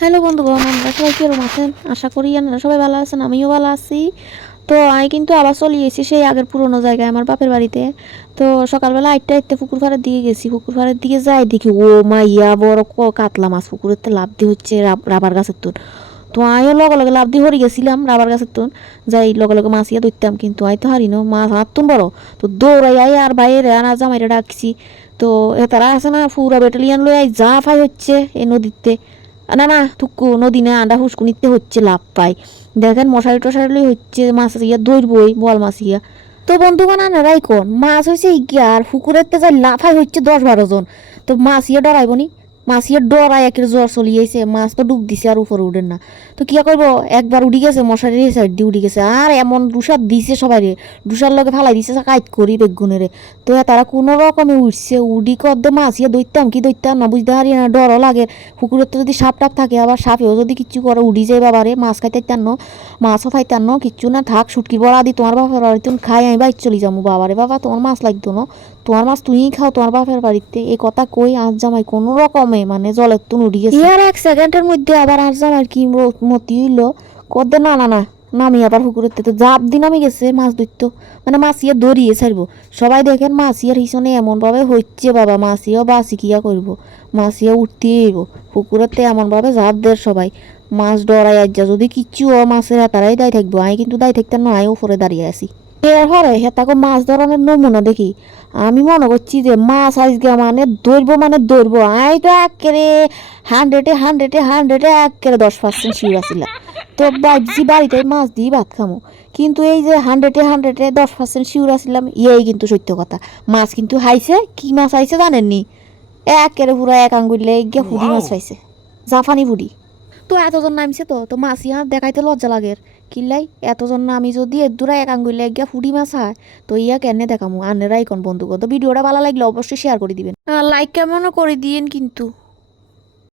Hello বন্ধুগণ, আমরা সবাই কিরকম আছেন? আশা করি আপনারা সবাই ভালো আছেন, আমিও ভালো আছি। তো আমি কিন্তু আবার চলে এসেছি সেই আগের পুরোনো জায়গায়, আমার বাপের বাড়িতে। তো সকালবেলা আটটা পুকুর পাড়ের দিকে গেছি। পুকুর পাড়ের দিকে যাই দেখি ও মা ইয়া বড় কাতলা মাছ পুকুরের তো লাভ দিয়ে হচ্ছে রাবার গাছের তুন। তো আমিও লগে লগে লাভ দিয়ে হরি গেছিলাম রাবার গাছের তুন, যাই লগে লগে মাছ ইয়া ধরতাম, কিন্তু আই তো হারি না, মাছ হাত তুন বড়। তো দৌড়াই আই আর বাইরে আনা জামাইটা ডাকছি। তো তারা আছে না পুরা ব্যাটালিয়ান লই আই যা ফাই হচ্ছে এই নদীতে। না না থুকু নদী না আন্ডা হুসকুনিতে হচ্ছে লাভ পাই। দেখেন মশারি টশারি হচ্ছে মাছ ইয়া ধরবই বল মাছ ইয়া। তো বন্ধুগণ আনারাই কোন মাছ হয়েছে ইগিয়া আর পুকুরের তে যাই লাফাই হচ্ছে 10-12 জন। তো মাছ ইয়ে ডরাইব নি, মাছ ইয়ে ডরাই একের জ্বর চলিয়েছে, মাছ তো ডুব দিছে আর উপরে উঠেন না। তো কি করবো, একবার উঠি গেছে মশারির সাইড দিয়ে উঠি গেছে, আর এমন দুসার দিছে সবাই রে, দুসার লগে ফালাই দিছে কাইট করি বেগুনের। তো তারা কোনো রকমে উঠছে, উডি কদ্দ মাছ ইয়ে দইতাম কি দইতাম না বুঝতে পারি না, ডরও লাগে। পুকুরের তো যদি সাপ টাপ থাকে, আবার সাপেও যদি কিচ্ছু করে উড়ি যায় বাবারে, মাছ খাইতে টান্ন মাছও খাইতে ন কিচ্ছু না, থাক সুটকি বড়া দি তোমার বাপের বাড়িতে খাই আমি বাইর চলে যাবো। বাবারে বাবা তোমার মাছ লাগতো না, তোমার মাছ তুমিই খাও তোমার বাপের বাড়িতে, এই কথা কই আজ জামাই কোনো রকমে মানে জলের তুন উঠি গেছে। ইয়ার 1 সেকেন্ডের মধ্যে আবার আজ জামাই কি মতি হইলো, কদ্দে না না না নামি আবার পুকুরের তো জাপ দি নামি গেছে মাছ ধরতো, মানে মাছ ইয়ে দড়িয়ে ছাড়বো। সবাই দেখেন মাছ ইয়ার হিসনে এমন ভাবে হচ্ছে বাবা, মাছ ইয়েও বাসি কিয়া করবো, মাছ ইয়ে উঠতে হইব পুকুরেতে এমন ভাবে ঝাঁপ দেয় সবাই। মাছ ডরাই আজ যদি কিচ্ছু মাছের হাতারাই দায় থাকবো, আমি কিন্তু দায় থাকতাম না, আমি উপরে দাঁড়িয়ে আছি। এর হরে হেতাকে মাছ ধরনের নমুনা দেখি আমি মনে করছি যে মাছ আজকে মানে ধরবো মানে ধরবো। আমি তো একেবারে হান্ড্রেডে একেবারে 10% শিওর আসিলাম। তো ভাবছি বাড়িতে মাছ দিয়ে ভাত খামো, কিন্তু এই যে হান্ড্রেডে 10% শিওর আসিলাম, এই কিন্তু সত্য কথা। মাছ কিন্তু হাইছে, কি মাছ হাইছে জানেননি? একেবারে পুরো এক আঙ্গুলে গিয়ে ফুডি মাছ পাইছে, জাফানি ফুডি। তো এতজন নামছে, তো তো মাছ ইয়া দেখাইতে লজ্জা লাগে কিল্লাই, এতজন নামি যদি এদুরা এক আঙ্গুলে গিয়া ফুডি মাছ হয়, তো ইয়া কেন দেখামু? আনেরাই কোন বন্ধুগত ভিডিওটা ভালো লাগলে অবশ্যই শেয়ার করে দিবেন, লাইক কেমনও করে দিয়েন কিন্তু।